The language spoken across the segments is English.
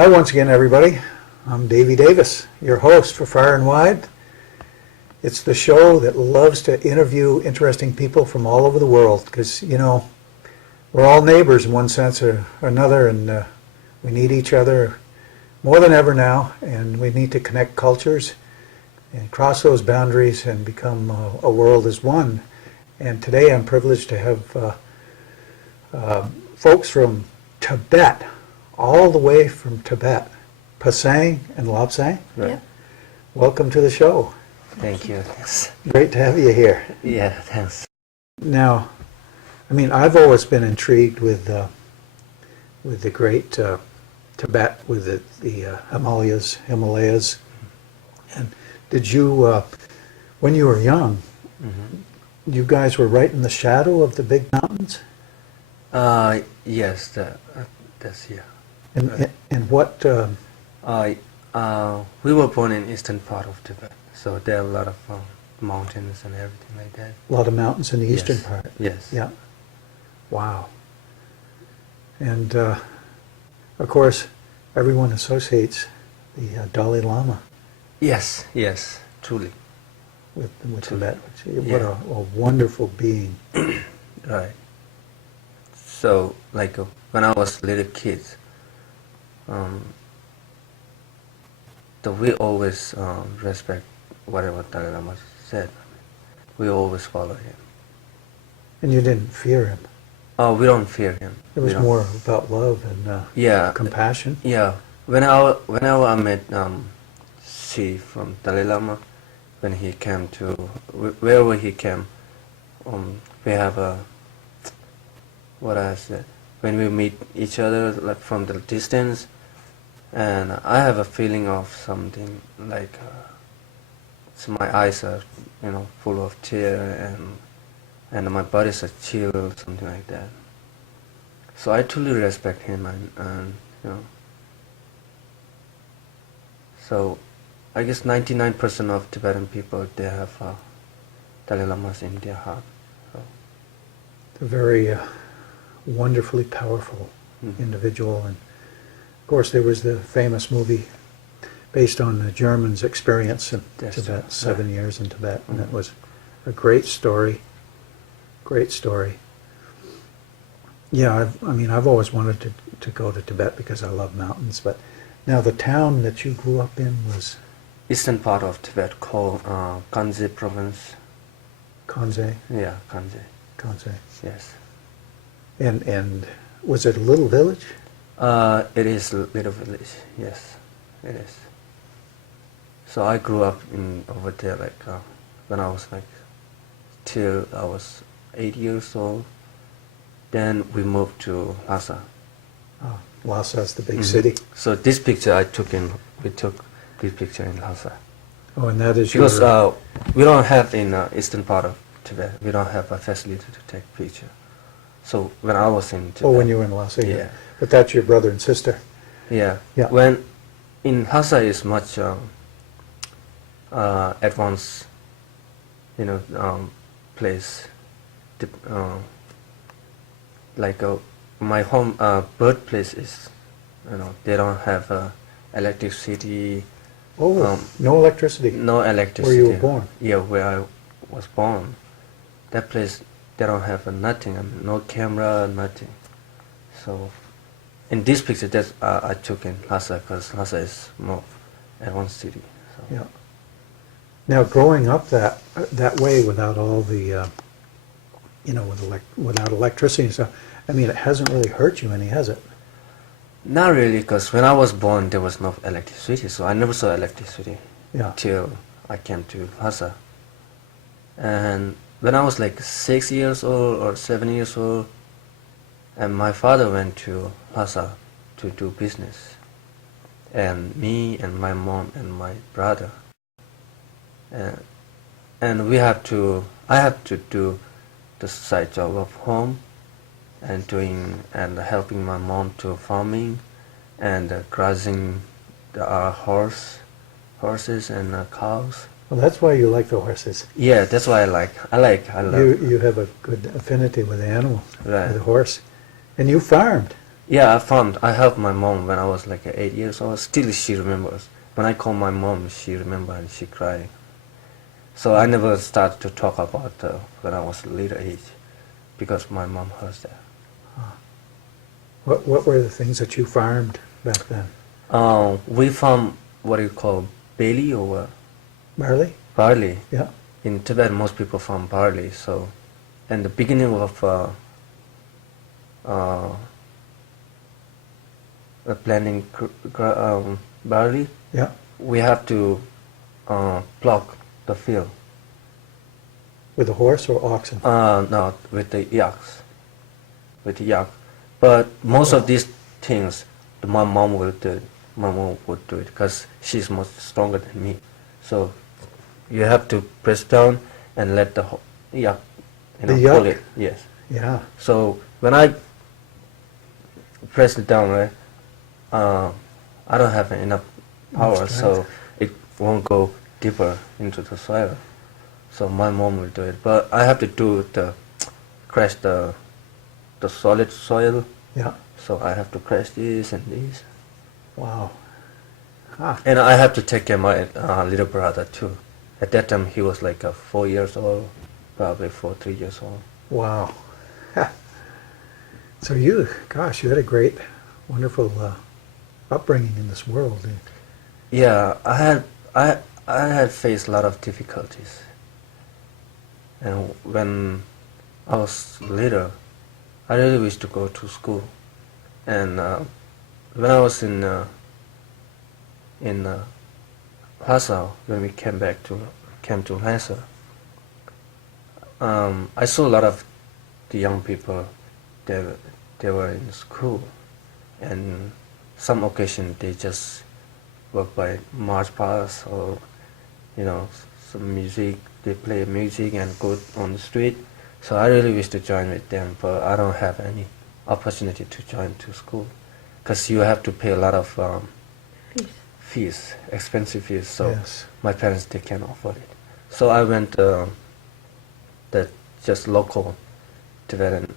Hi once again, everybody. I'm Davey Davis, your host for Far and Wide. It's the show that loves to interview interesting people from all over the world because, you know, we're all neighbors in one sense or another, and we need each other more than ever now, and we need to connect cultures and cross those boundaries and become a world as one. And today I'm privileged to have folks from Tibet, all the way from Tibet, Pasang and Lobsang. Right. Yeah. Welcome to the show. Thank you. Thanks. Great to have you here. Yeah, thanks. Now, I mean, I've always been intrigued with the great Tibet, with the Himalayas. And did you, when you were young, you guys were right in the shadow of the big mountains? Yes, that's yeah. And what? We were born in eastern part of Tibet, so there are a lot of mountains and everything like that. A lot of mountains in the eastern Yes. part. Yes. Yeah. Wow. And of course, everyone associates the Dalai Lama Yes, yes, truly. with Truly. Tibet. What a wonderful being. Right. So, like when I was little kid, we always respect whatever Dalai Lama said. We always follow him. And you didn't fear him. We don't fear him. It We was don't- more about love and Yeah. compassion. Yeah. Whenever I met Shi from Dalai Lama, when he came to wherever he came, we have a what I said. When we meet each other, like from the distance, and I have a feeling of something like so my eyes are, full of tear, and my body's a chill, something like that. So I truly respect him, and So I guess 99% of Tibetan people, they have Dalai Lamas in their heart. So. A very wonderfully powerful individual. And of course, there was the famous movie based on the Germans' experience in Yes, Tibet, right. 7 years in Tibet, and it was a great story. Great story. Yeah, I've always wanted to go to Tibet because I love mountains. But now the town that you grew up in was Eastern part of Tibet called Kanze province. Kanze. Yeah, Kanze. Kanze. Yes. And was it a little village? It is a little village. Yes, it is. So I grew up over there when I was till I was 8 years old. Then we moved to Lhasa. Oh, Lhasa's the big city. So this picture we took this picture in Lhasa. Oh, and that is Because your... we don't have in eastern part of Tibet, we don't have a facility to take picture. So when I was in Tibet. Oh, when you were in Lhasa. Yeah. But that's your brother and sister. Yeah. Yeah. When in Lhasa is much advanced, place. My home birthplace is, they don't have electricity. Oh, no electricity. No electricity. Where you were born. Yeah, where I was born. That place, they don't have nothing. No camera, nothing. So, in this picture that I took in Lhasa, because Lhasa is more advanced city. So. Yeah. Now, growing up that way without all the, without electricity and stuff, it hasn't really hurt you any, has it? Not really, because when I was born, there was no electricity, so I never saw electricity till I came to Lhasa. And when I was 6 years old or 7 years old, and my father went to Lhasa to do business, and me and my mom and my brother, and I have to do the side job of home, and helping my mom to farming, and grazing our horses and cows. Well, that's why you like the horses. Yeah, that's why I love. You have a good affinity with the animal, Right. with the horse. And you farmed. Yeah, I helped my mom when I was like 8 years old. Still, she remembers. When I call my mom, she remembers and she cried. So I never started to talk about when I was little age because my mom heard that. What were the things that you farmed back then? We farm what you call barley or Barley? barley. Yeah. In Tibet, most people farm barley. So, in the beginning of planting barley, Yeah. we have to plough the field. With a horse or oxen? No, with the yaks. With the yak. But most of these things, my mom will do it. My mom would do it because she's much stronger than me. So you have to press down and let the yak, The pull yak? it. Yes. Yeah. So when I press it down, right, I don't have enough power, so it won't go deeper into the soil. So my mom will do it, but I have to do the crash the solid soil. Yeah. So I have to crash this and this, Wow. Huh. and I have to take care of my little brother too. At that time he was like 4 years old, probably 3 years old. Wow. So you had a great, wonderful upbringing in this world. Yeah, I had faced a lot of difficulties, and when I was little, I really wished to go to school, and when I was in Lhasa, when we came to Lhasa, I saw a lot of the young people. They were in school, and some occasion they just work by march past or some music. They play music and go on the street. So I really wish to join with them, but I don't have any opportunity to join to school because you have to pay a lot of fees, expensive fees. So Yes. my parents, they can't afford it. So I went the just local Tibetan,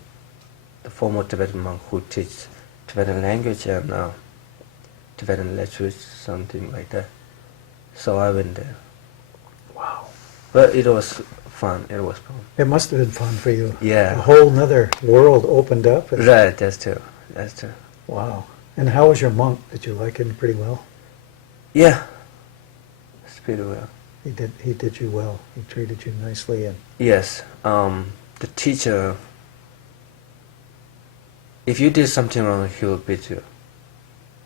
the former Tibetan monk who teach Tibetan language and Tibetan literature, something like that. So I went there. Wow. But it was fun. It was fun. It must have been fun for you. Yeah. A whole nother world opened up. Right, that's true. That's true. Wow. And how was your monk? Did you like him pretty well? Yeah. It's pretty well. He did you well. He treated you nicely and Yes. The teacher, if you did something wrong, he will beat you.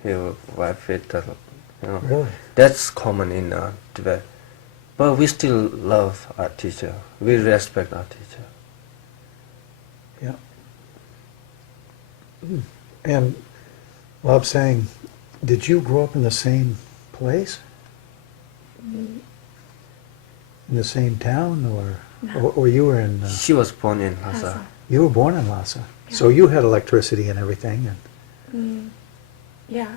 He will wipe it. really. That's common in Tibet. But we still love our teacher. We respect our teacher. Yeah. And Lobsang, did you grow up in the same place? In the same town, or you were in? She was born in Lhasa. Lhasa. You were born in Lhasa, Yeah. so you had electricity and everything, and Yeah,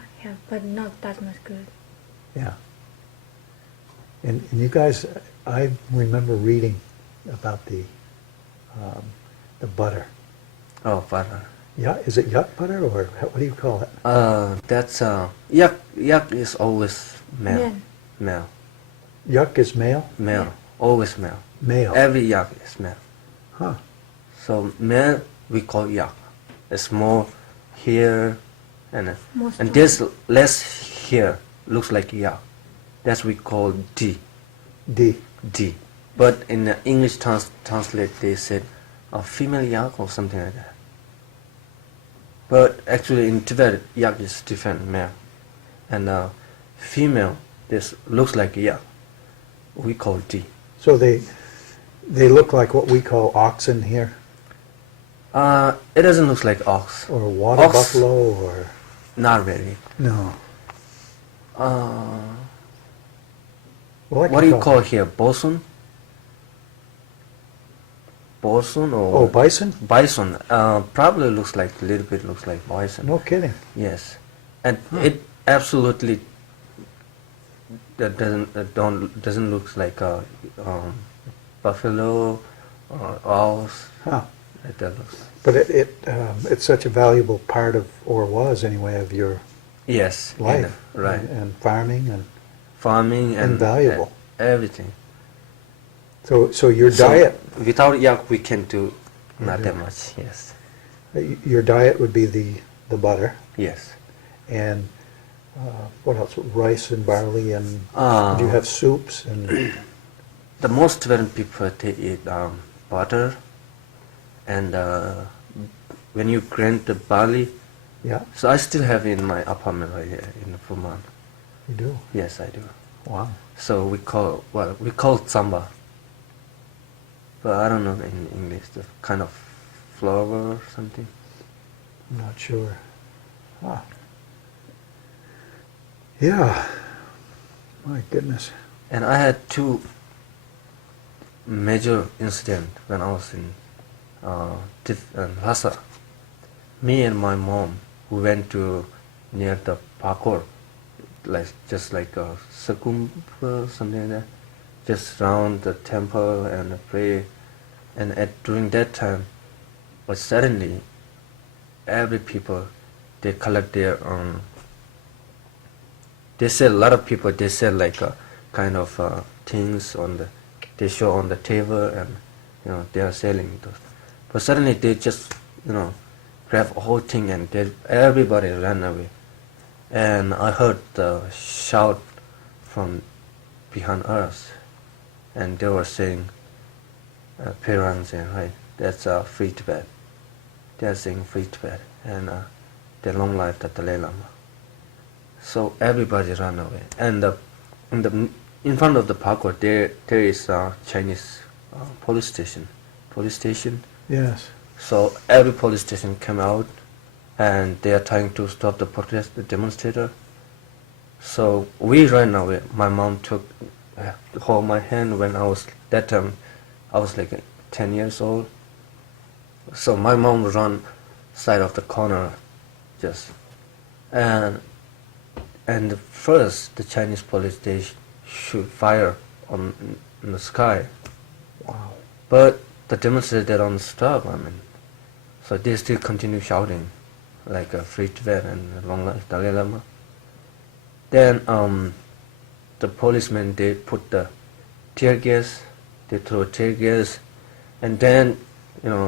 but not that much good. yeah. And you guys, I remember reading about the butter. Oh, butter. Yeah, is it yuck butter or what do you call it? That's yak. Yak is always male. Men. Male. Yuck is male. Male. Yeah. Always male. Male. Every yak is male. Huh. So male we call yak. It's more here and Most and of there's less here. Looks like yak. That's we call D. D. D. But in the English translate they said a female yak or something like that. But actually in Tibet yak is different male. And female this looks like yak. We call D. So they look like what we call oxen here, It doesn't look like ox. or water Ox. buffalo, or Not really. no. Well, I What can do you call here? Bosun? Bosun or Oh, bison? bison? Probably looks like a little bit looks like bison. No kidding. Yes, and it absolutely doesn't look like a buffalo or owls. Huh. Like that looks like. But it's such a valuable part of, or was anyway, of your Yes. life. Right. And farming and Farming and invaluable. Everything. So your So diet, without yak we can do not do. that much. Yes. your diet would be the butter Yes. and what else? Rice and barley and do you have soups and The most Tibetan people they eat butter and when you grind the barley. yeah, So I still have it in my apartment right here in Fuman. you do. Yes, I do. Wow. So we call it samba. But I don't know in English the kind of flour or something. I'm not sure. Ah. Yeah. My goodness. And I had two major incidents when I was in Lhasa. Me and my mom, we went to near the Pakor, just like a Sakum or something like that, just around the temple and pray. And during that time, but suddenly, every people, they collect their they sell a lot of people. They sell like a kind of things they show on the table, and they are selling those. But suddenly they just grab a whole thing and everybody ran away. And I heard the shout from behind us, and they were saying, parents saying, right, that's free Tibet. They are saying free Tibet, and the long life the Dalai Lama. So everybody ran away, and in front of the parkour there is a Chinese police station. Yes. So every police station came out, and they are trying to stop the protest, the demonstrator. So we ran away. My mom hold my hand when that time I was like 10 years old. So my mom ran side of the corner, just and first the Chinese police they shoot fire in the sky. Wow. But the demonstrators they don't stop. So they still continue shouting, like a free Tibet and long life Dalai Lama. Then the policemen they put the tear gas, they throw tear gas, and then then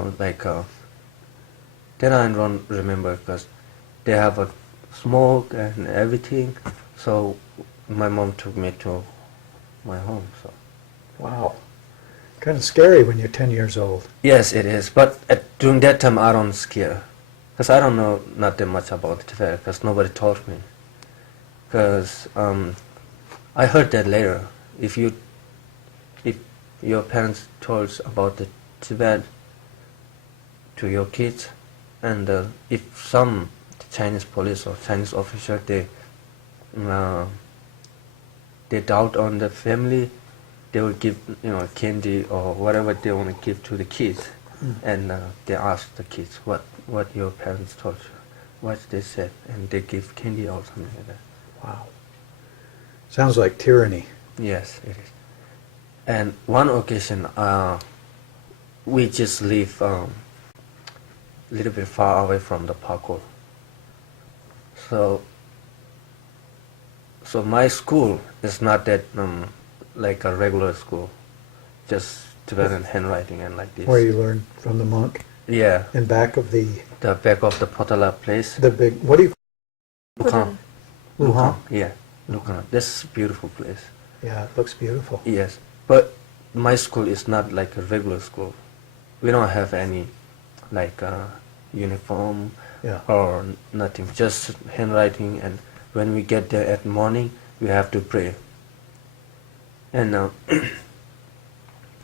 I don't remember because they have a smoke and everything. So my mom took me to my home. So. Wow. Kind of scary when you're 10 years old. Yes, it is. But during that time, I don't scare, because I don't know not that much about Tibet, because nobody taught me. Because I heard that later. If your parents told about the Tibet to your kids, and if some Chinese police or Chinese officer they doubt on the family, they will give candy or whatever they want to give to the kids, and they ask the kids what your parents told you, what they said, and they give candy or something like that. Wow. Sounds like tyranny. Yes, it is. And one occasion, we just live a little bit far away from the parkour. So my school is not that like a regular school, just Tibetan handwriting and like this. Where you learn from the monk Yeah, in back of the back of the Potala place. big, what do you, Lukham. Lukham? Yeah, Lukham. This beautiful place. Yeah, it looks beautiful. Yes, but my school is not like a regular school. We don't have any like uniform Yeah. or nothing, just handwriting, and when we get there at morning, we have to pray. And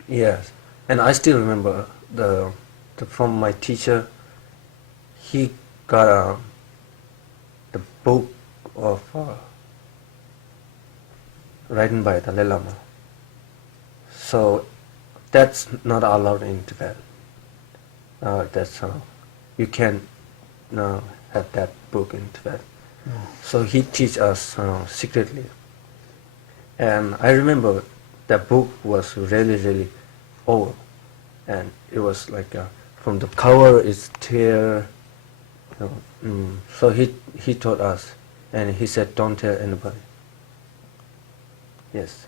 yes, and I still remember from my teacher, he got the book of written by Dalai Lama. So that's not allowed in Tibet. That's you can't have that book in Tibet. No. So he teach us secretly. And I remember that book was really, really old, and it was like from the cover is tear. So he told us, and he said, don't tell anybody. Yes.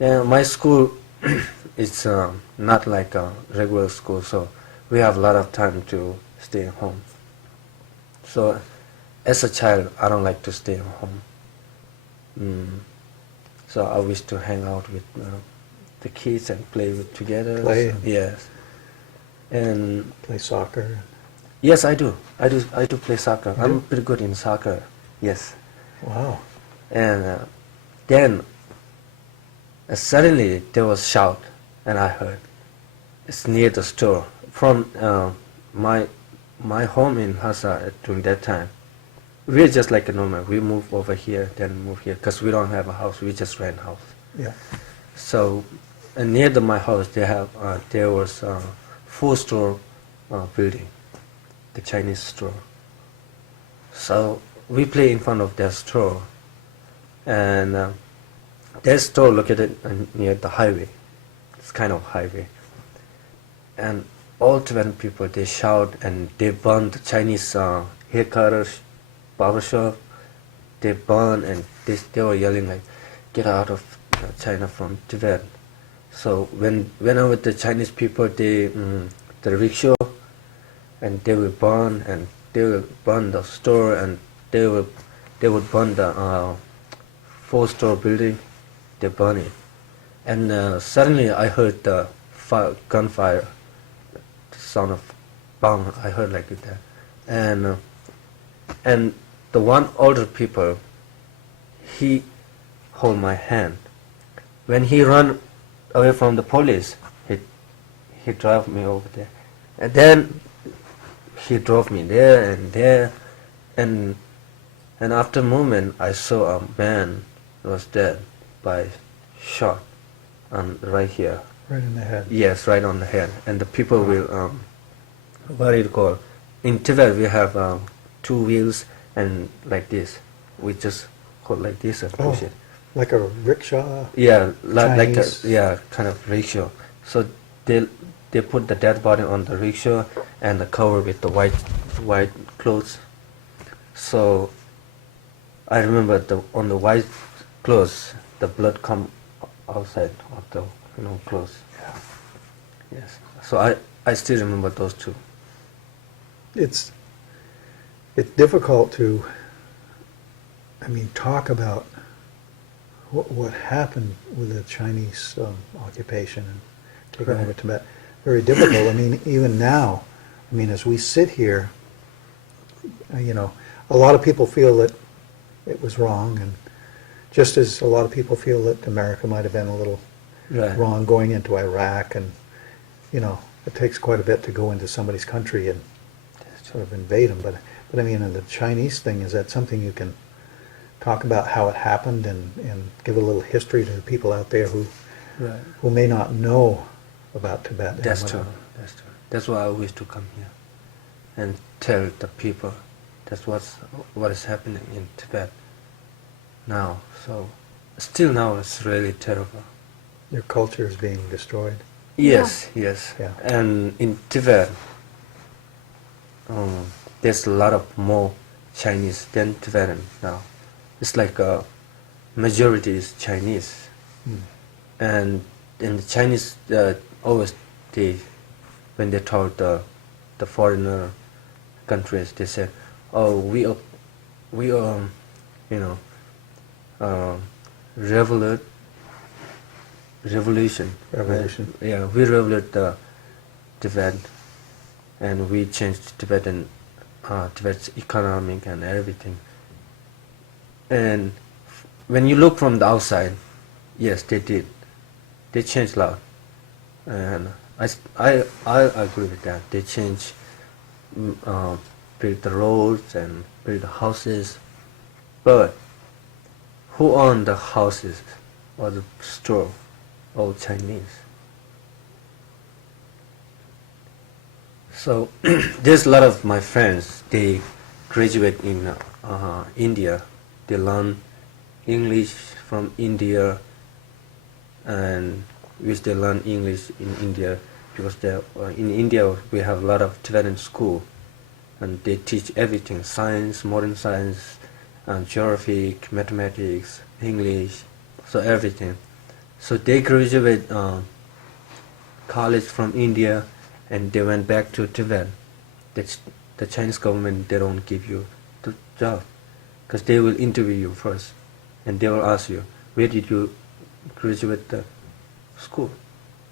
And my school is not like a regular school, so we have a lot of time to stay at home. So as a child, I don't like to stay at home. So I wish to hang out with the kids and play with together. Play. Yes. And Play soccer. yes, I do. I do play soccer. You I'm do? pretty good in soccer. Yes. Wow. And then suddenly there was shout, and I heard. It's near the store. From my home in Hassa during that time, we're just like a normal. We move over here, then move here, because we don't have a house. We just rent house. Yeah. So near my house, there was a 4-store building, the Chinese store. So we play in front of that store, and that store located near the highway. It's kind of highway, and all Tibetan people, they shout and they burn the Chinese hair cutters, barber shop. They burn, and they were yelling like, "Get out of China from Tibet." So whenever the Chinese people, the rickshaw, and they will burn, and they will burn the store, and they would burn the 4-store building. They burn it, and suddenly I heard the gunfire, the sound of bomb. I heard like that, and the one older people, he hold my hand. When he run away from the police, he drove me over there, and then he drove me there, and after a moment I saw a man was dead by shot right here. Right in the head. Yes, right on the head. And the people will what do you call? In Tibet we have 2 wheels and like this. We just hold like this and push it. Like a rickshaw. Yeah, like Chinese. kind of rickshaw. So they put the dead body on the rickshaw and the cover with the white clothes. So I remember on the white clothes, the blood come outside of the clothes. Yeah. Yes. So I still remember those 2. It's difficult to, talk about what happened with the Chinese occupation and taking Right. over Tibet. Very difficult. Even now, as we sit here, a lot of people feel that it was wrong, and just as a lot of people feel that America might have been a little Right. wrong going into Iraq, and it takes quite a bit to go into somebody's country and sort of invade them. But the Chinese thing, is that something you can talk about how it happened and give a little history to the people out there Right. who may not know about Tibet? That's true. That's true. That's why I wish to come here and tell the people that's what is happening in Tibet now. So still now it's really terrible. Your culture is being destroyed. Yes, yes. Yeah. And in Tibet, there's a lot of more Chinese than Tibetan now. It's like a majority is Chinese, and in the Chinese always when they told the foreigner countries, they said, "Oh, we are revolution. Revolution. Right? Yeah, we revoluted the Tibet, and we changed Tibet's economic and everything." And when you look from the outside, yes, they did. They changed a lot, and I agree with that. They changed, built the roads and built the houses, but who owned the houses or the store? All Chinese. So there's a lot of my friends. They graduate in India. They learn English from India, and which they learn English in India. because in India we have a lot of Tibetan school, and they teach everything: science, modern science, geography, mathematics, English, so everything. So they graduate college from India, and they went back to Tibet. The Chinese government, they don't give you the job, because they will interview you first, and they will ask you, where did you graduate the school?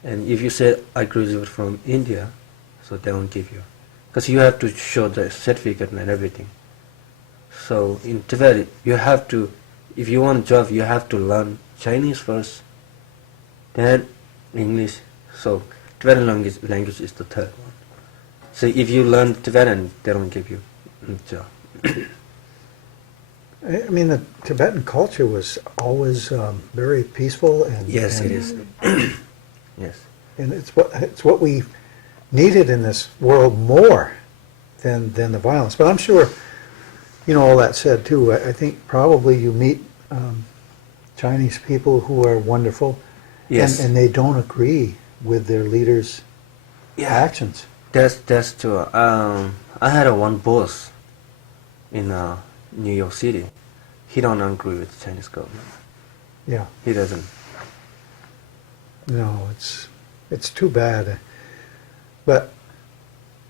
And if you say, I graduated from India, so they won't give you, because you have to show the certificate and everything. So in Tibet, you have to, if you want a job, you have to learn Chinese first, then English. So Tibetan language is the third one. So if you learn Tibetan, they don't give you a job. I mean, the Tibetan culture was always very peaceful, and Yes, and, it is. Yes. and it's what we needed in this world more than the violence. But I'm sure, all that said too, I think probably you meet Chinese people who are wonderful, Yes. and they don't agree with their leaders' actions. That's true. I had one boss in New York City. He don't agree with the Chinese government. Yeah. He doesn't. No, it's too bad. But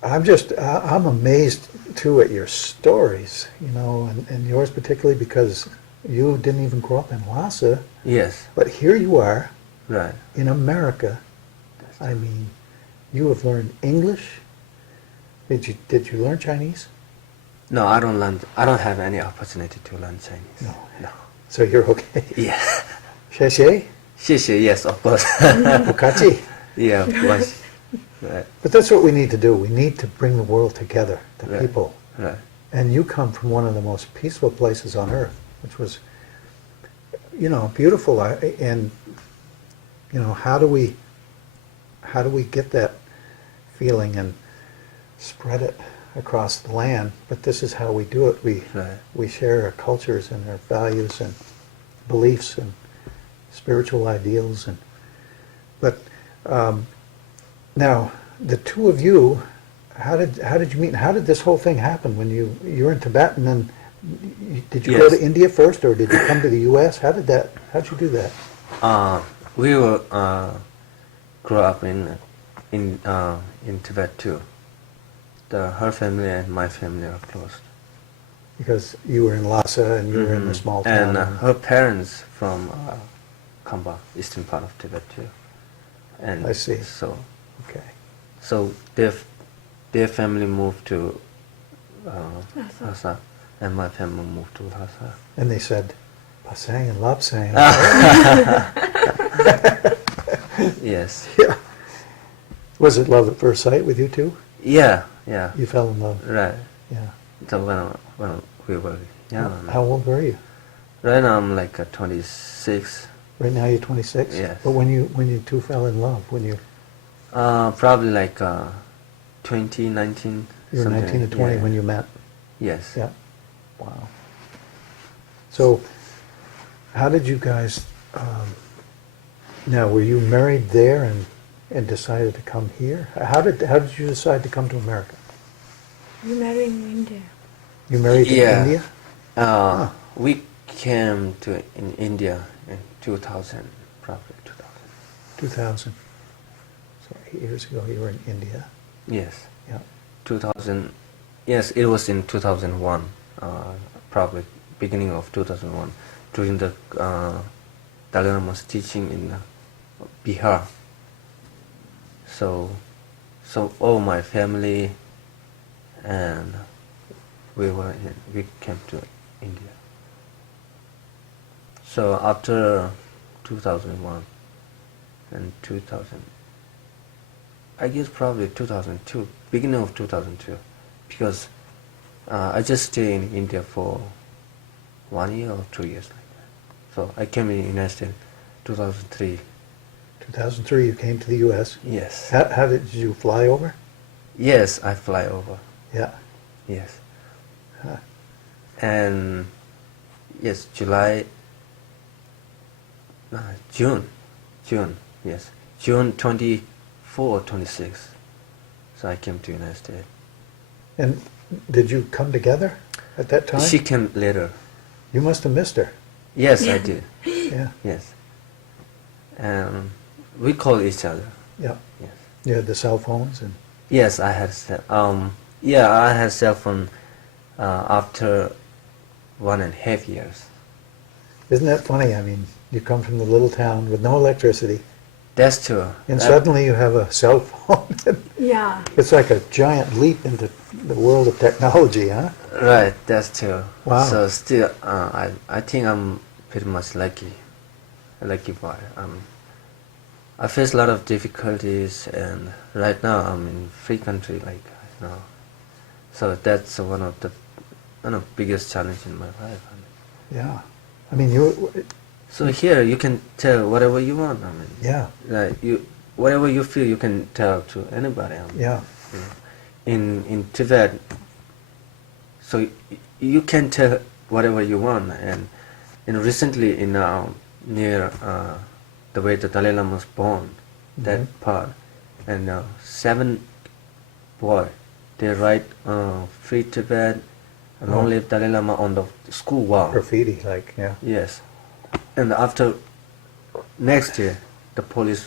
I'm amazed too at your stories, and yours particularly, because you didn't even grow up in Lhasa, Yes. but here you are Right. in America. I mean, you have learned English. Did you learn Chinese? No, I don't learn. I don't have any opportunity to learn Chinese. No. No. So you're okay. Yeah. 谢谢. 谢谢. Yes, of course. 不客气. Yeah, of course. Right. But that's what we need to do. We need to bring the world together, the Right. people. Right. And you come from one of the most peaceful places on earth, which was, beautiful. And how do we get that feeling and spread it across the land? But this is how we do it. Right. We share our cultures and our values and beliefs and spiritual ideals. But now the two of you, how did you meet? And how did this whole thing happen when you were in Tibet, and then did you go Yes. to India first, or did you come to the U.S.? How'd you do that? We were grew up in Tibet too. Her family and my family are close. Because you were in Lhasa and you were in the small town. And her parents from Kamba, eastern part of Tibet too. And I see. So Okay. their family moved to Lhasa. Lhasa, and my family moved to Lhasa. And they said, Lobsang and Lobsang. Yes. Yeah. Was it love at first sight with you two? Yeah. You fell in love. Right. Yeah. So when we were young. How old were you? Right now I'm like 26. Right now you're 26? Yes. But when you two fell in love, when you Probably like 20, 19. were something. 19 to 20 Yeah. when you met? Yes. Yeah. Wow. So, how did you guys, now were you married there and decided to come here? How did you decide to come to America? You married in India. You married in Yeah. India? We came to India in 2000, probably 2000. 2000. So 8 years ago you were in India. Yes. Yeah. 2000. Yes, it was in 2001. Probably beginning of 2001, during the Dalai Lama's teaching in Bihar. So all my family and we came to India. So after 2001 and 2000, I guess probably 2002, beginning of 2002, because I just stayed in India for 1 year or 2 years like that. So I came in the United States 2003. 2003 you came to the U.S. Yes. How did you fly over? Yes, I fly over. Yeah. Yes. Huh. And yes, June, yes, June 24th, 24 or 26. So I came to United States. And did you come together at that time? She came later. You must have missed her. Yes, I did. Yeah. Yes. And we call each other. Yeah. Yes. You had the cell phones and Yes, I had I had cell phone after 1.5 years. isn't that funny? I mean, you come from the little town with no electricity, That's true. and suddenly you have a cell phone. Yeah. It's like a giant leap into the world of technology, huh? Right, that's true. Wow. So still, I think I'm pretty much lucky, a lucky boy. I face a lot of difficulties, and right now I'm in free country, like you know. So that's one of the biggest challenge in my life. Yeah. I mean, you. So here you can tell whatever you want. I mean, Yeah. like whatever you feel, you can tell to anybody. I mean, Yeah. you know. In Tibet, so you can tell whatever you want, and recently in near the way the Dalai Lama was born, that Mhm. part, and 7 boy, they write free Tibet and Oh. long live Dalai Lama on the school wall. Graffiti, like, yeah. Yes, and after next year, the police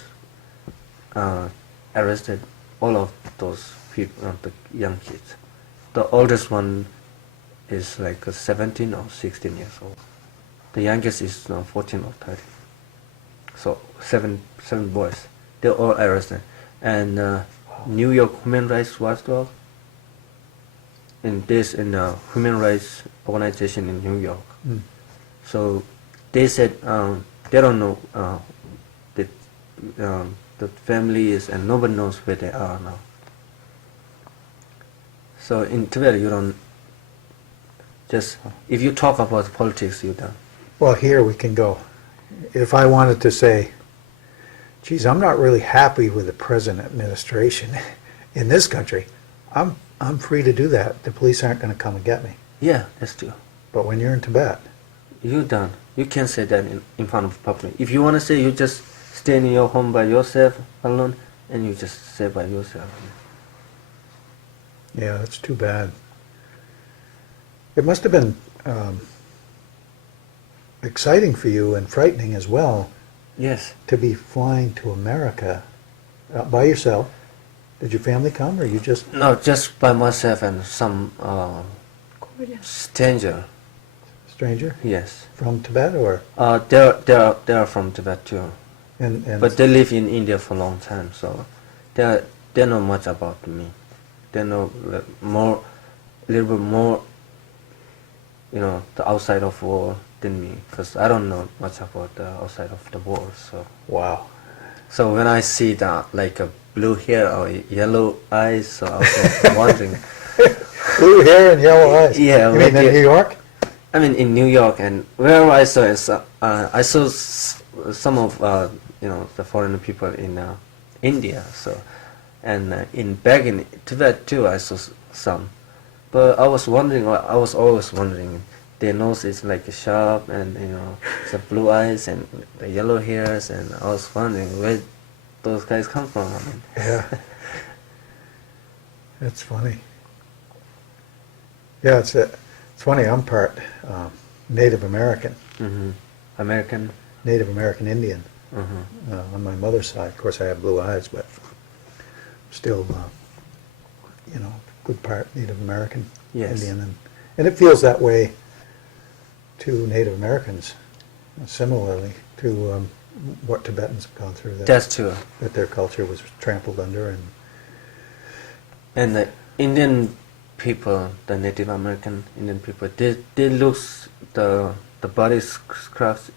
arrested all of those people, the young kids. The oldest one is like 17 or 16 years old. The youngest is 14 or 13. So seven boys. They're all arrested. And New York Human Rights Watchdog, in a human rights organization in New York. Mm. So they said they don't know the families, and nobody knows where they are now. So in Tibet, you don't just, if you talk about politics, you're done. Well, here we can go. If I wanted to say, geez, I'm not really happy with the present administration in this country, I'm free to do that. The police aren't going to come and get me. Yeah, that's true. But when you're in Tibet, You're done. You can't say that in front of public. If you want to say, you just stay in your home by yourself, alone, and you just say by yourself. yeah, that's too bad. It must have been exciting for you and frightening as well Yes. to be flying to America by yourself. Did your family come, or you just No, just by myself and some Korea. stranger. stranger Yes. from Tibet, or They're from Tibet too, and but they live in India for a long time, so they know much about me. They know a little bit more, the outside of world than me, because I don't know much about the outside of the world. wow. So when I see that, like a blue hair or yellow eyes, so I was like wondering. Blue hair and yellow eyes. Yeah, you mean in maybe- New York? I mean, in New York, and wherever I saw it, I saw some of the foreign people in India. So, and back in Tibet too, I saw some. But I was always wondering. Their nose is like sharp, and the blue eyes and the yellow hairs, and I was wondering where those guys come from. I mean, Yeah. That's funny. Yeah, it's funny. I'm part Native American, American. Native American Indian Mhm. on my mother's side. Of course, I have blue eyes, but still, good part Native American Yes. Indian, and it feels that way to Native Americans, similarly to what Tibetans have gone through. That's true. That their culture was trampled under, and And the Indian people, the Native American Indian people, they looks the body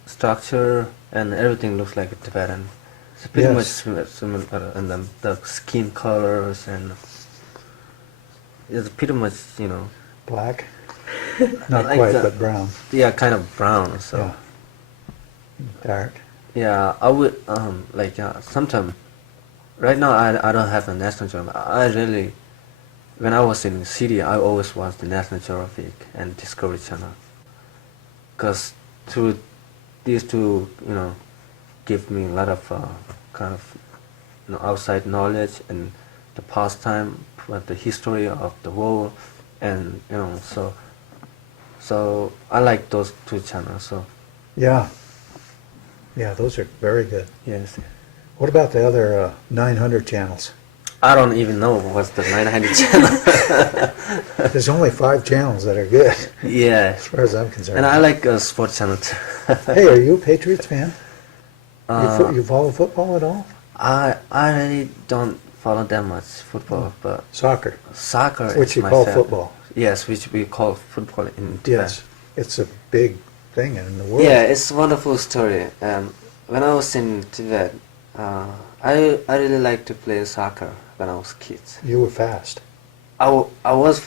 structure and everything looks like a Tibetan. It's pretty Yes. much similar, and then the skin colors, and it's pretty much black, not Like quite, that. but brown. yeah, kind of brown. So Yeah. Dark. yeah, I would sometime. Right now, I don't have a National Geographic. When I was in the city, I always watched the National Geographic and Discovery Channel, because these two, give me a lot of kind of outside knowledge and the pastime, the history of the world, and so I like those two channels. So Yeah. Yeah, those are very good. yes, What about the other 900 channels? I don't even know what's the 900 channel. There's only 5 channels that are good, Yeah, as far as I'm concerned. and I like sports channel too. Hey, are you a Patriots fan? Uh, You follow football at all? I really don't follow that much football, but Soccer, soccer which is you my call favorite. football. Yes, which we call football in Tibet. Yes, it's a big thing in the world. Yeah, it's a wonderful story. When I was in Tibet, I really liked to play soccer when I was kid. You were fast. I was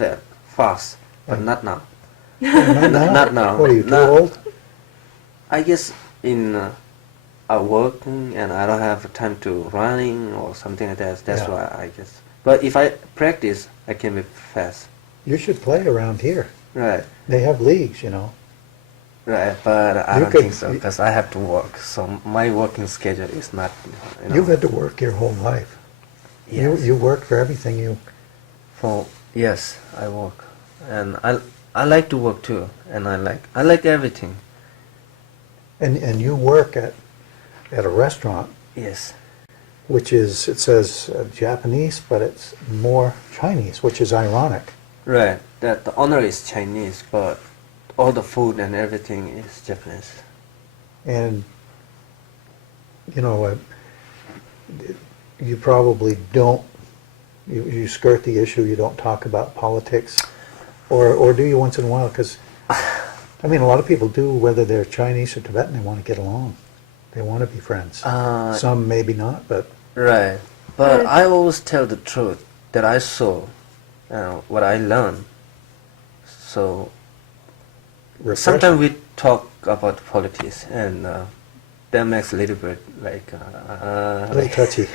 fast, but Oh. not now. Not now? Not now. What are you, too Not- old? I guess in working and I don't have time to running or something like that. That's Yeah. why I guess. But if I practice, I can be fast. You should play around here. Right. They have leagues, you know. Right, but I You don't could- think so because I have to work. So my working schedule is not. You've had to work your whole life. Yes. You work for everything you... Yes, I work, and I like to work too, and I like everything. And you work at a restaurant, Yes. which is, it says Japanese, but it's more Chinese, which is ironic. Right. That the owner is Chinese, but all the food and everything is Japanese. And, you know, you probably don't, you skirt the issue, you don't talk about politics, or do you once in a while? Because, I mean, a lot of people do, whether they're Chinese or Tibetan, they want to get along. They want to be friends. Some maybe not, but Right. But Right. I always tell the truth that I saw, what I learned. So refreshing. sometimes we talk about politics, and that makes a little bit like A little touchy.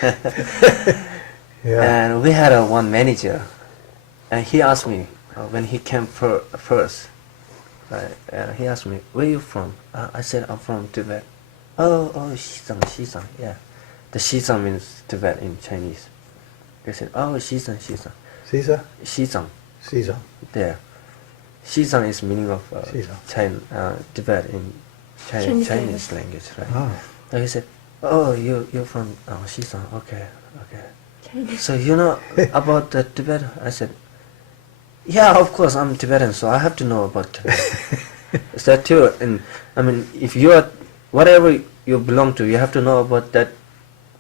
Yeah. And we had one manager, and he asked me when he came first. He asked me, "Where are you from?" I said, "I'm from Tibet." Oh, Xizang, yeah. The Xizang means Tibet in Chinese. They said, "Oh, Xizang." Caesar? Xizang, Caesar. there. Xizang is meaning of Xizang. Tibet in Chinese language, right? Oh. And he said, "Oh, you're from Xizang, okay. Chinese. So you know about the Tibet?" I said, "Yeah, of course, I'm Tibetan, so I have to know about Tibet." Is that true? And I mean, if you're whatever you belong to, you have to know about that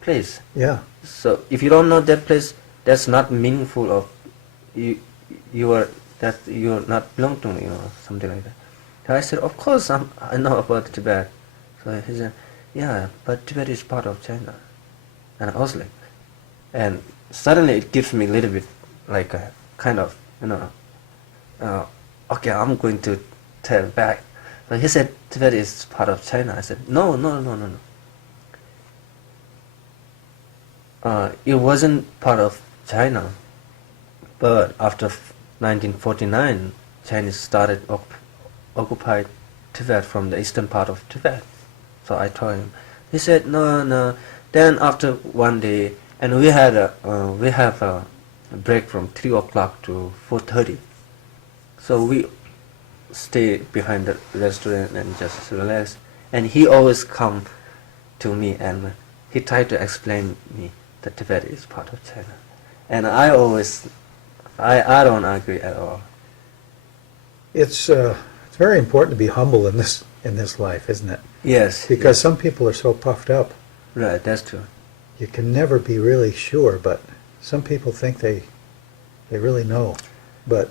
place. Yeah. So if you don't know that place, that's not meaningful of you're not belong to me, something like that. So I said, "Of course, I know about Tibet." So he said, "Yeah, but Tibet is part of China." And I was like, and suddenly it gives me a little bit like a kind of, okay, I'm going to tell back. But he said Tibet is part of China. I said, no. It wasn't part of China, but after 1949, Chinese started occupy Tibet from the eastern part of Tibet. So I told him. He said, no. Then after one day, and we have a break from 3 o'clock to 4:30. So we stay behind the restaurant and just relax. And he always come to me and he tried to explain me that Tibet is part of China. And I don't agree at all. It's very important to be humble in this life, isn't it? Yes. Because some people are so puffed up. Right, that's true. You can never be really sure, but some people think they really know. But,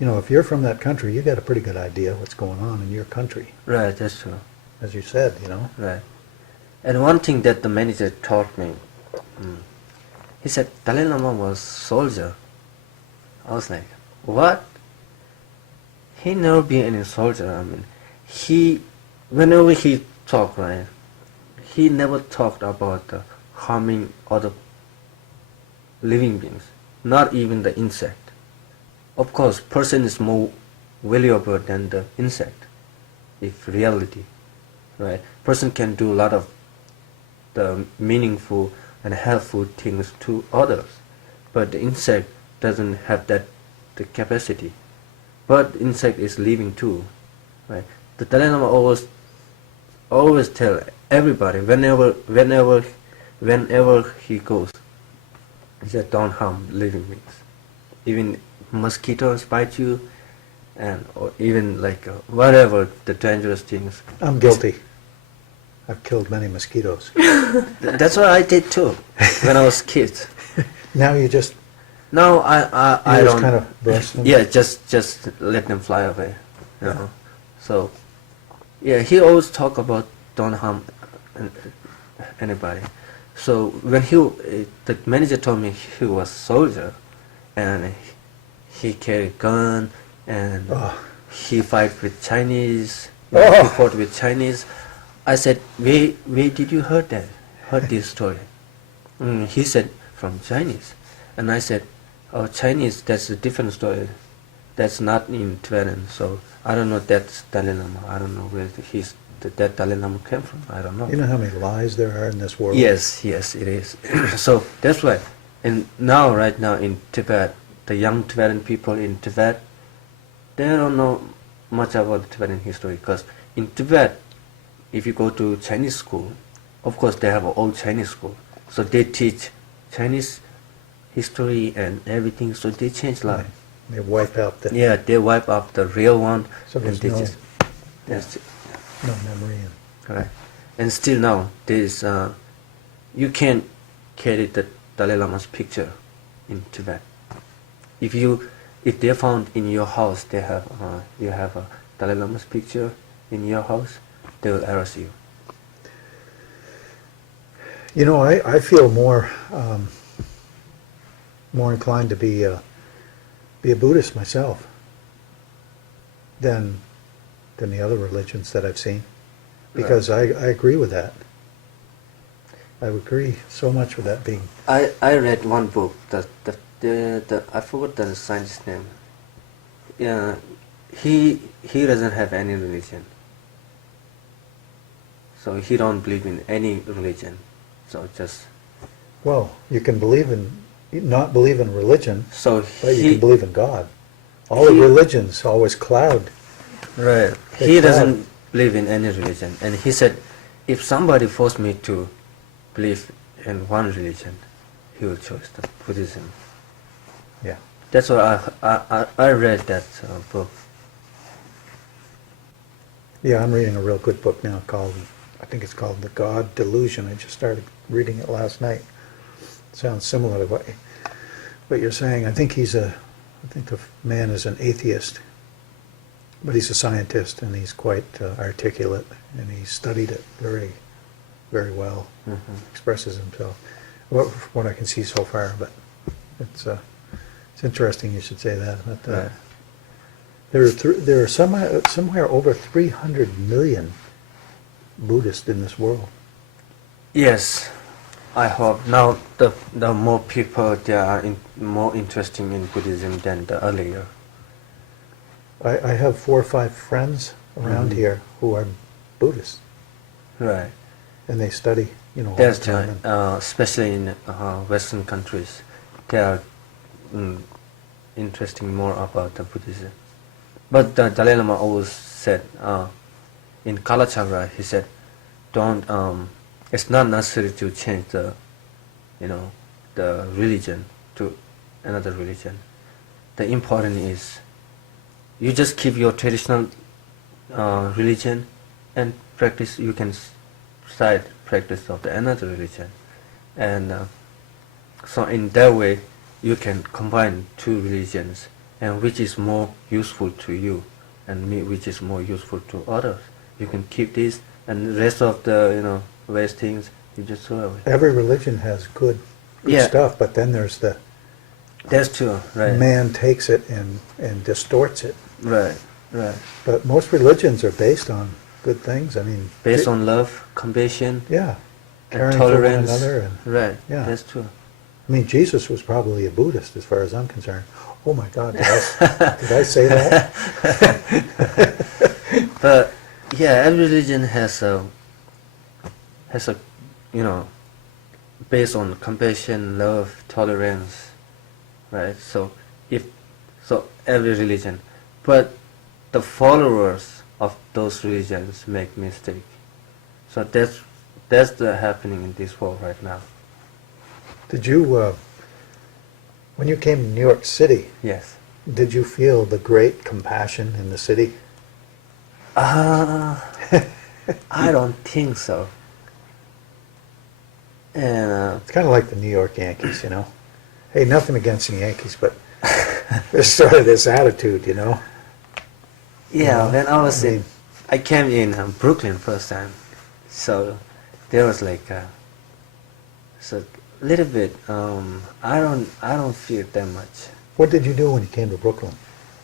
if you're from that country, you got a pretty good idea what's going on in your country, Right, that's true. as you said, Right. And one thing that the manager taught me, he said Dalai Lama was soldier. I was like, what? He never been any soldier. I mean, whenever he talked, right, he never talked about harming other living beings, not even the insect. Of course, person is more valuable than the insect, if reality, right? Person can do a lot of the meaningful and helpful things to others. But the insect doesn't have that the capacity. But insect is living too, right? The Dalai Lama always tell everybody whenever he goes, he said don't harm living beings. Even mosquitoes bite you, and or even like whatever the dangerous things. I'm guilty. I've killed many mosquitoes. That's what I did too when I was kid. Now you just Now I just don't. kind of brush them. Yeah, just let them fly away. You know. So yeah, he always talk about don't harm anybody. So when the manager told me he was soldier, and he carried gun, and Oh. he fight with Chinese, Oh. he fought with Chinese. I said, where did you heard this story? He said, from Chinese. And I said, oh, Chinese, that's a different story. That's not in Tibetan, so I don't know that's Dalai Lama. I don't know where that Dalai Lama came from. I don't know. You know how many lies there are in this world? Yes, it is. So that's why. And now, right now in Tibet, the young Tibetan people in Tibet, they don't know much about Tibetan history, because in Tibet, if you go to Chinese school, of course they have an old Chinese school, so they teach Chinese history and everything, so they change a lot. They wipe out the Yeah, they wipe out the real one, So and there's they no- just, that's it. no memory. Right. And still now, there's you can't carry the Dalai Lama's picture in Tibet. If they found in your house, you have a Dalai Lama's picture in your house, they will arrest you. You know, I feel more inclined to be a Buddhist myself than the other religions that I've seen, because I agree with that. I would agree so much with that being. I read one book that the I forgot the scientist's name. Yeah, he doesn't have any religion, so he don't believe in any religion. So just Well, you can not believe in religion, so but you he can believe in God. All the religions always cloud. right. They He cloud. doesn't believe in any religion, and he said, if somebody forced me to believe in one religion, he will choose the Buddhism. Yeah. That's why I read that book. Yeah, I'm reading a real good book now I think it's called The God Delusion. I just started reading it last night. Sounds similar to what you're saying. I think the man is an atheist, but he's a scientist, and he's quite articulate, and he studied it very, very well. Expresses himself. What I can see so far, but it's interesting you should say that. But, Right. there are somewhere over 300 million Buddhists in this world. Yes, I hope now the more people they are more interested in Buddhism than the earlier. I have 4 or 5 friends around Mhm. here who are Buddhists, Right. and they study, all That's the time. right. Especially in Western countries, they are interesting more about the Buddhism. But the Dalai Lama always said in Kalachakra, he said, "Don't. It's not necessary to change the religion to another religion. The important is you just keep your traditional religion and practice. You can start practice of another religion, and so in that way you can combine 2 religions, and which is more useful to you, and which is more useful to others. You can keep this, and the rest of the waste things you just throw away. Every religion has good Yeah. stuff, but then there's the That's true, right? man takes it and distorts it. Right. But most religions are based on good things. I mean, Based on love, compassion, yeah, and caring for one tolerance. another, and Right. Yeah. That's true. I mean, Jesus was probably a Buddhist, as far as I'm concerned. Oh my God, did I say that? But yeah, every religion has a based on compassion, love, tolerance, right? So every religion, but the followers of those religions make mistake. So that's the happening in this world right now. Did you, when you came to New York City, Yes. did you feel the great compassion in the city? I don't think so. And It's kind of like the New York Yankees, you know. Hey, nothing against the Yankees, but there's sort of this attitude, you know. yeah, Yeah, when I mean- I came in Brooklyn first time, so there was like so little bit. I don't feel it that much. What did you do when you came to Brooklyn?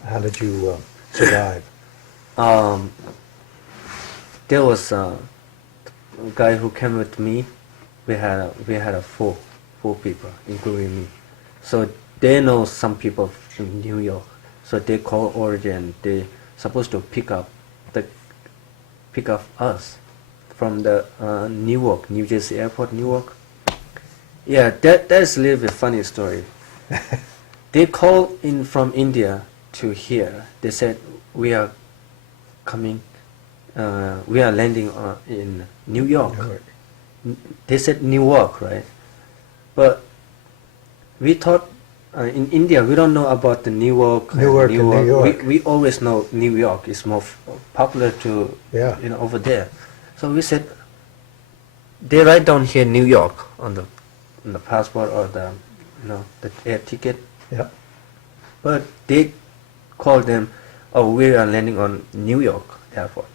How did you survive? There was a guy who came with me. We had a four people, including me. So they know some people in New York. So they call already, and they supposed to pick up us from the Newark, New Jersey Airport, Newark. Yeah, that's a little bit funny story. They called in from India to here. They said we are coming. We are landing in New York. Newark. They said Newark, right? But we thought in India we don't know about the Newark. Newark and New York. We always know New York is more popular to Yeah. over there. So we said they write down here New York on the passport or the the air ticket. Yeah. But they called them, oh, we are landing on New York airport.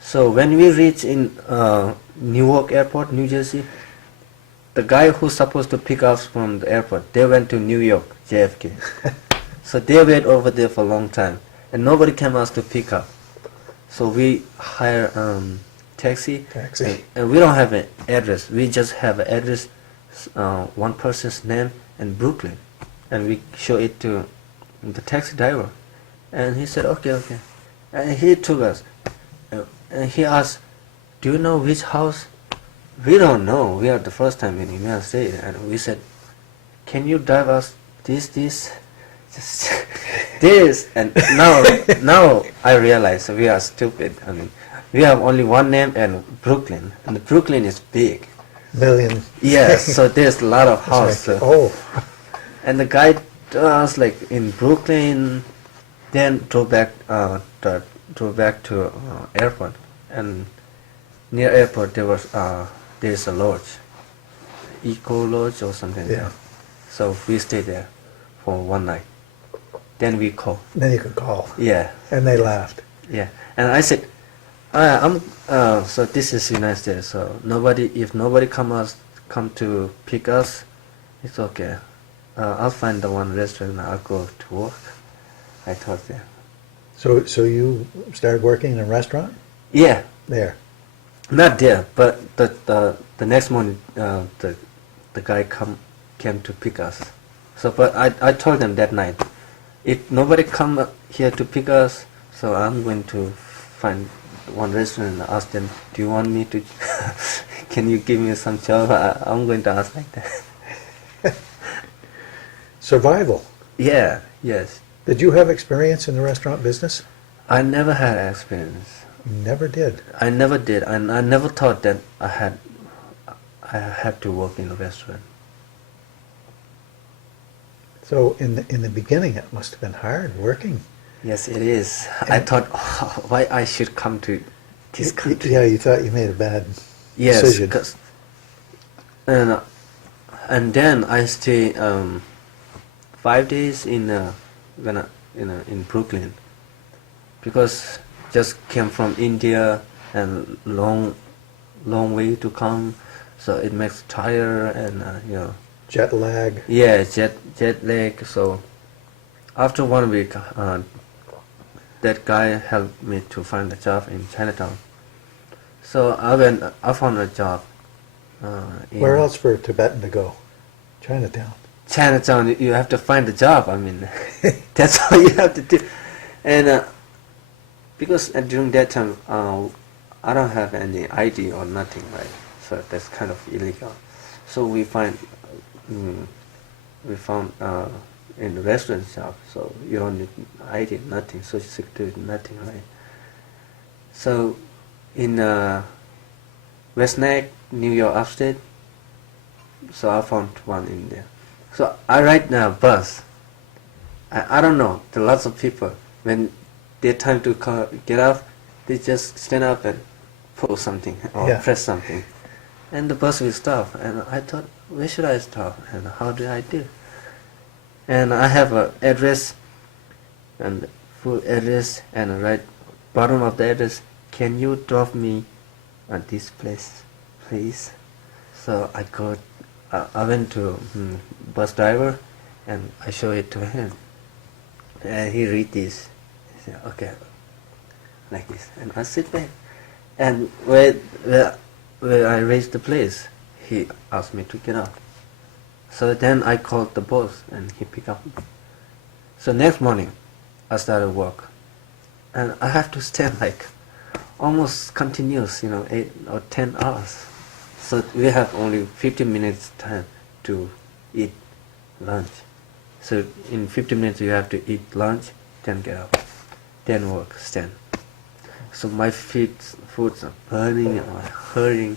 So when we reach in Newark airport, New Jersey, the guy who's supposed to pick us from the airport, they went to New York, JFK. So they wait over there for a long time, and nobody came us to pick up. So we hire taxi, and we don't have an address. We just have an address, one person's name, and Brooklyn, and we show it to the taxi driver, and he said, okay, and he took us, and he asked, do you know which house? We don't know. We are the first time in the United States, and we said, can you drive us this, just this? And now I realize we are stupid. I mean, we have only one name and Brooklyn, and Brooklyn is big. Million. Yes, so there's a lot of houses. Like, oh. And the guy took us like in Brooklyn, then drove back to airport, and near airport there's a lodge, Eco Lodge or something. Yeah. So we stayed there for one night. Then we called. Then you could call. Yeah. And they laughed. Yeah. And I said, so this is United States. So if nobody come to pick us, it's okay. I'll find the one restaurant. I'll go to work. I told them. So you started working in a restaurant Yeah. there? Not there, but the next morning, the guy came to pick us. So, but I told them that night, if nobody come here to pick us, so I'm going to find one restaurant and ask them, do you want me to? Can you give me some job? I'm going to ask like that. Survival. Yeah. Yes. Did you have experience in the restaurant business? I never had experience. You never did. I never did, and I never thought that I had to work in a restaurant. So in the beginning, it must have been hard working. Yes, it is. I thought, why I should come to this country. Yeah, you thought you made a bad Yes, decision. and then I stay 5 days in Brooklyn, because just came from India and long way to come, so it makes tired and Jet lag. yeah, jet lag. So after 1 week, that guy helped me to find a job in Chinatown. So I found a job. Where else for a Tibetan to go? Chinatown. Chinatown, you have to find a job. I mean, that's all you have to do. And because during that time, I don't have any ID or nothing, right? So that's kind of illegal. So we found in the restaurant shop. So you don't need ID, nothing, social security, nothing, right? So in West Neck, New York, upstate. So I found one in there. So I ride now bus. I don't know. There are lots of people when their time to get off, they just stand up and pull something or Yeah. press something, and the bus will stop. And I thought, where should I stop? And how do I do? And I have an address, and full address, and right bottom of the address. Can you drop me at this place, please? So I go. I went to bus driver, and I show it to him, and he read this. He said, "Okay, like this," and I sit back. And where I reached the place, he asked me to get up. So then I called the boss, and he picked up. So next morning, I started work, and I have to stand like almost continuous, 8 or 10 hours. So we have only 15 minutes time to eat lunch. So in 15 minutes you have to eat lunch, then get up, then work, stand. So my feet are burning and I'm hurting,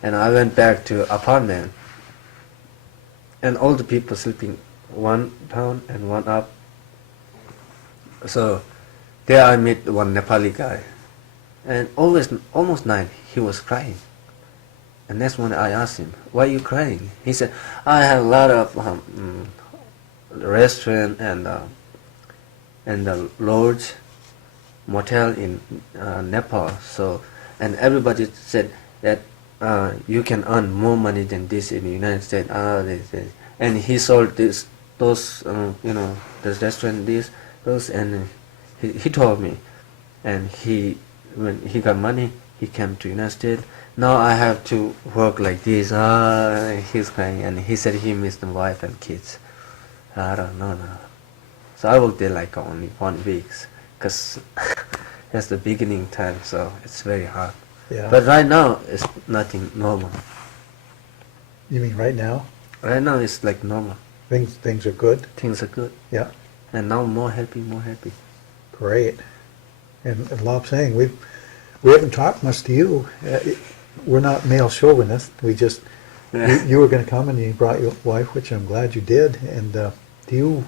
and I went back to apartment, and all the people sleeping one down and one up. So there I met one Nepali guy, and almost night he was crying. And next morning I asked him, "Why are you crying?" He said, "I have a lot of restaurant and the lodge, motel in Nepal. So, and everybody said that you can earn more money than this in the United States. And he sold those restaurant, those, and he told me, and when he got money, he came to United States. Now I have to work like this. He's crying, and he said he missed the wife and kids. I don't know now. So I worked there like only 1 week, because that's the beginning time, so it's very hard. Yeah. But right now it's nothing normal. You mean right now? Right now it's like normal. Things are good? Things are good, Yeah. and now more happy. Great. And Lobsang, we haven't talked much to you. We're not male chauvinists. We just, you were going to come and you brought your wife, which I'm glad you did. And do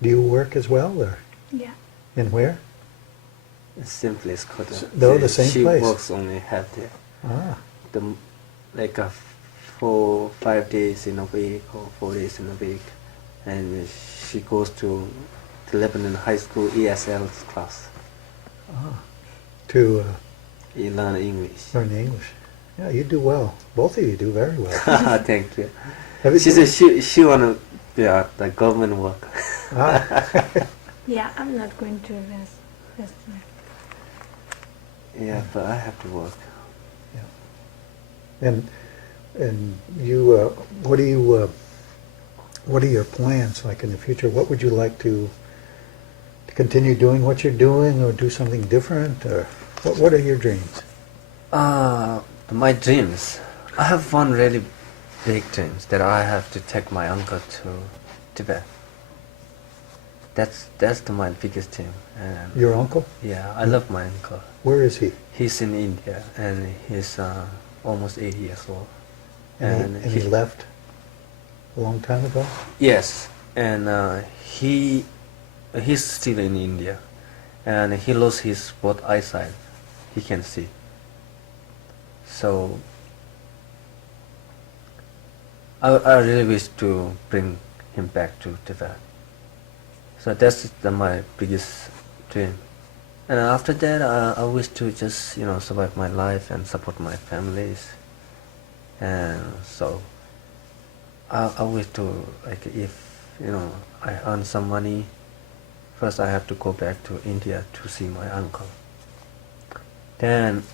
you work as well, or Yeah. and where? It's simply Scotland. No, the same she place. works only half day. Ah, Like 4-5 days in a week or 4 days in a week, and she goes to the Lebanon High School ESL class. to You learn English. learn the English. Yeah, you do well. Both of you do very well. Thank you. Have you- She said she wanna be the government work. Ah. Yeah, I'm not going to rest now. Yeah, but I have to work. And you, what are your plans like in the future? What would you like to continue doing what you're doing, or do something different, or what are your dreams? My dreams. I have one really big dreams that I have to take my uncle to Tibet. That's my biggest dream. And Your uncle? yeah, I love my uncle. Where is he? He's in India, and he's almost 80 years old. And he left a long time ago? Yes, and he's still in India, and he lost his both eyesight. He can see. So I really wish to bring him back to Tibet. So that's my biggest dream. And after that, I wish to just survive my life and support my families. And so I wish to, like, if I earn some money, first I have to go back to India to see my uncle. Then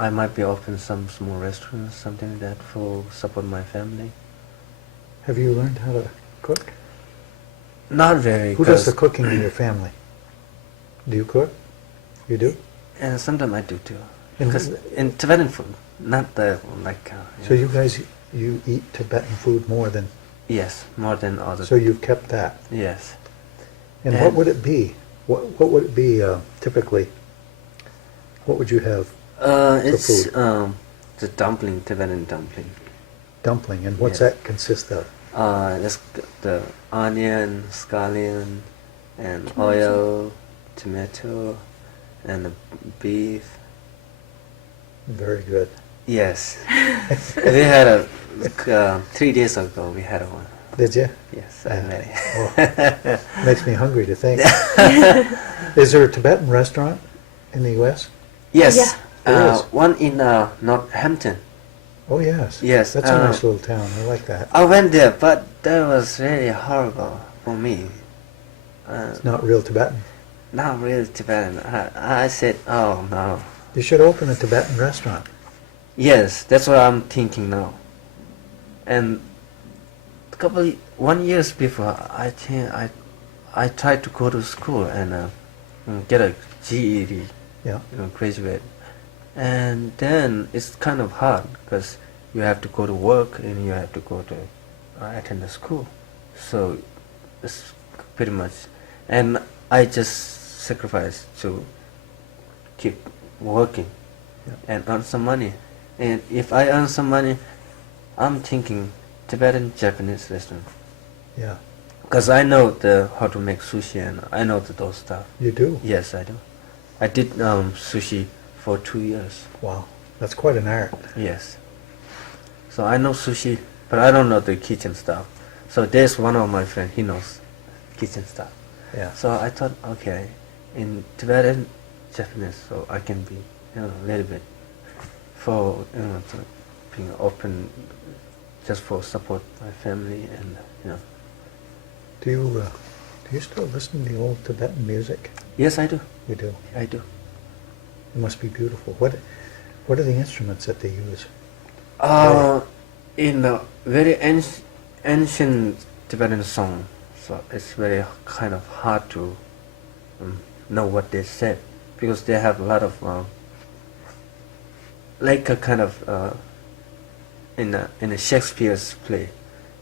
I might be open some small restaurants, something like that, for support my family. Have you learned how to cook? Not very. Who does the cooking in your family? Do you cook? You do? And sometimes I do too. And Because in Tibetan food, not the like. So you guys, you eat Tibetan food more than, Yes, more than other. so you've kept that. Yes. And what would it be? What would it be typically? What would you have? It's food? the dumpling, Tibetan dumpling. Dumpling, and what's Yes. that consist of? That's the onion, scallion, and Tomato. oil, tomato, and the beef. Very good. Yes. We had a 3 days ago. We had one. Did you? Yes, I Yeah. made it. Oh, makes me hungry to think. Is there a Tibetan restaurant in the U.S.? Yes. Yeah. There is. One in Northampton. Oh, yes. Yes, That's a nice little town. I like that. I went there, but that was really horrible for me. It's not real Tibetan. Not really Tibetan. I said, oh no. You should open a Tibetan restaurant. Yes, that's what I'm thinking now. And one years before, I tried to go to school and get a GED, Yeah. graduate. And then it's kind of hard because you have to go to work and you have to go to attend the school. So it's pretty much, and I just sacrificed to keep working Yeah. and earn some money. And if I earn some money, I'm thinking Tibetan Japanese restaurant Yeah. because I know how to make sushi and I know those stuff. You do? Yes, I do. I did sushi for 2 years. Wow. That's quite an art. Yes. So I know sushi, but I don't know the kitchen stuff. So there's one of my friends, he knows kitchen stuff. Yeah. So I thought, okay, in Tibetan Japanese, so I can be, a little bit for, to being open, just for support my family and. Do you still listen to the old Tibetan music? Yes, I do. You do. I do. It must be beautiful. What are the instruments that they use? In a very ancient Tibetan song, so it's very kind of hard to know what they said because they have a lot of like a kind of in a Shakespeare's play,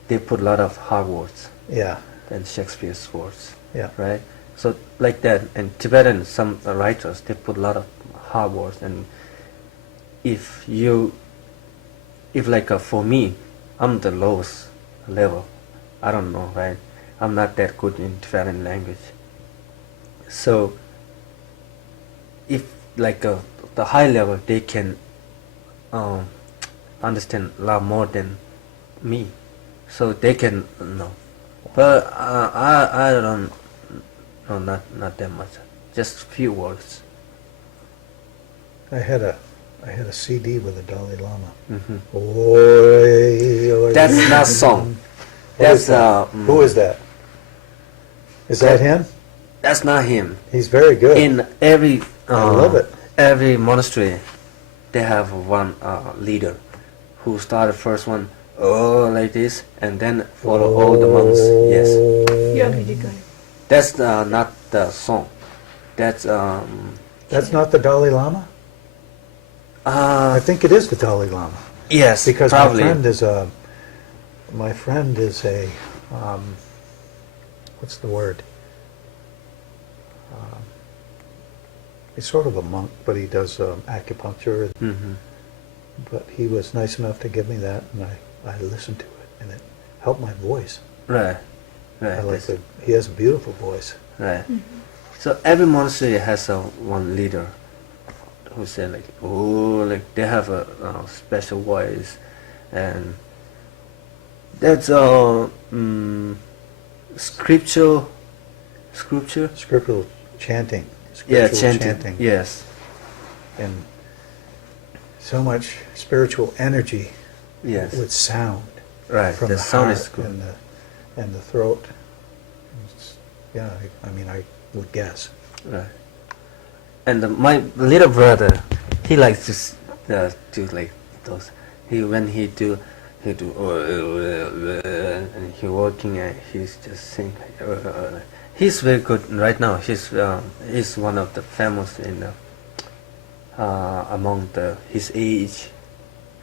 they put a lot of hard words Yeah. than Shakespeare's words, Yeah. right? So like that, and Tibetan some writers they put a lot of hard words, and if like for me, I'm the lowest level. I don't know, right? I'm not that good in Tibetan language. So if like the high level, they can understand a lot more than me, so they can know. But I don't know, not that much. Just few words. I had a CD with the Dalai Lama. Hmm. Oi, oi, That's oi. not song. What is That's that? Who is that? Is that him? That's not him. He's very good. In every I love it. every monastery, they have one leader who started first one like this, and then follow all the monks. Yes, You're really good. that's not the song. That's That's not the Dalai Lama? I think it is the Dalai Lama. yes, Because probably. my friend is a, what's the word? He's sort of a monk, but he does acupuncture. Hmm. But he was nice enough to give me that, and I listened to it, and it helped my voice. Right, I right, like that's- he has a beautiful voice. right. So every monastery has one leader who said like, oh, like they have a special voice, and that's scripture. Scriptural chanting. Yeah, Spiritual chanting. Yes, And so much spiritual energy yes, with sound right. from The the sound heart is good. and the throat. Yeah, I mean, I would guess. Right. And my little brother, he likes to do like those. When he do, and he working and he's just sing. He's very good right now. He's one of the famous in among his age,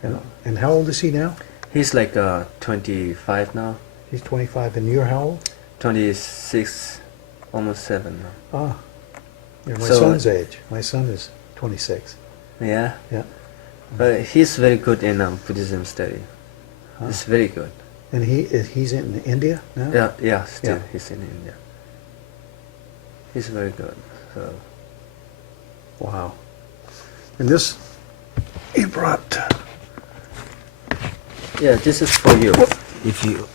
And how old is he now? He's like 25 now, He's 25, and you're how old? 26, almost 7 now. Ah, you're my So- son's age. My son is 26. Yeah, Yeah. but he's very good in Buddhism study. Huh. He's very good. And he's in India now? Yeah, still Yeah. he's in India. He's very good. So Wow. And this, you brought, yeah, this is for you. If you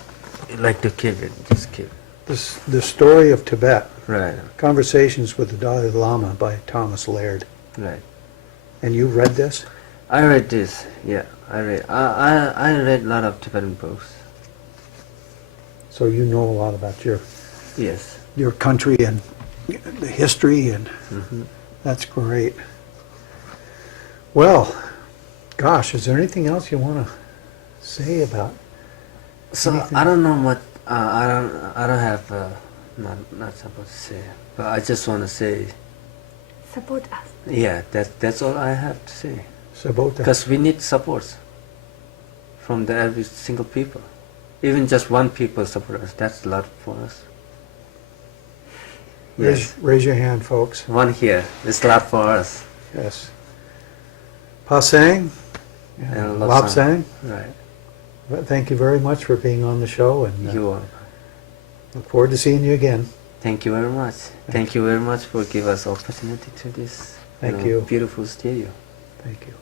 like to keep it, just keep it. the story of Tibet, Right, Conversations with the Dalai Lama by Thomas Laird. right. And you read this? I read this. Yeah, I read. I read a lot of Tibetan books. So you know a lot about Yes. your country and the history, and Hmm. that's great. Well, gosh, is there anything else you want to say about? So Anything? I don't know what. I don't have. Not supposed to say. But I just want to say. Support us. Yeah, that's all I have to say. Sabota. Because we need support from every single people. Even just one people support us. That's a lot for us. Yes. Raise your hand, folks. One here. It's a lot for us. Yes. Pasang, And Lobsang. Right. Well, thank you very much for being on the show, and You are. look forward to seeing you again. Thank you very much. Thank you very much for giving us opportunity to this Thank you. beautiful studio. Thank you.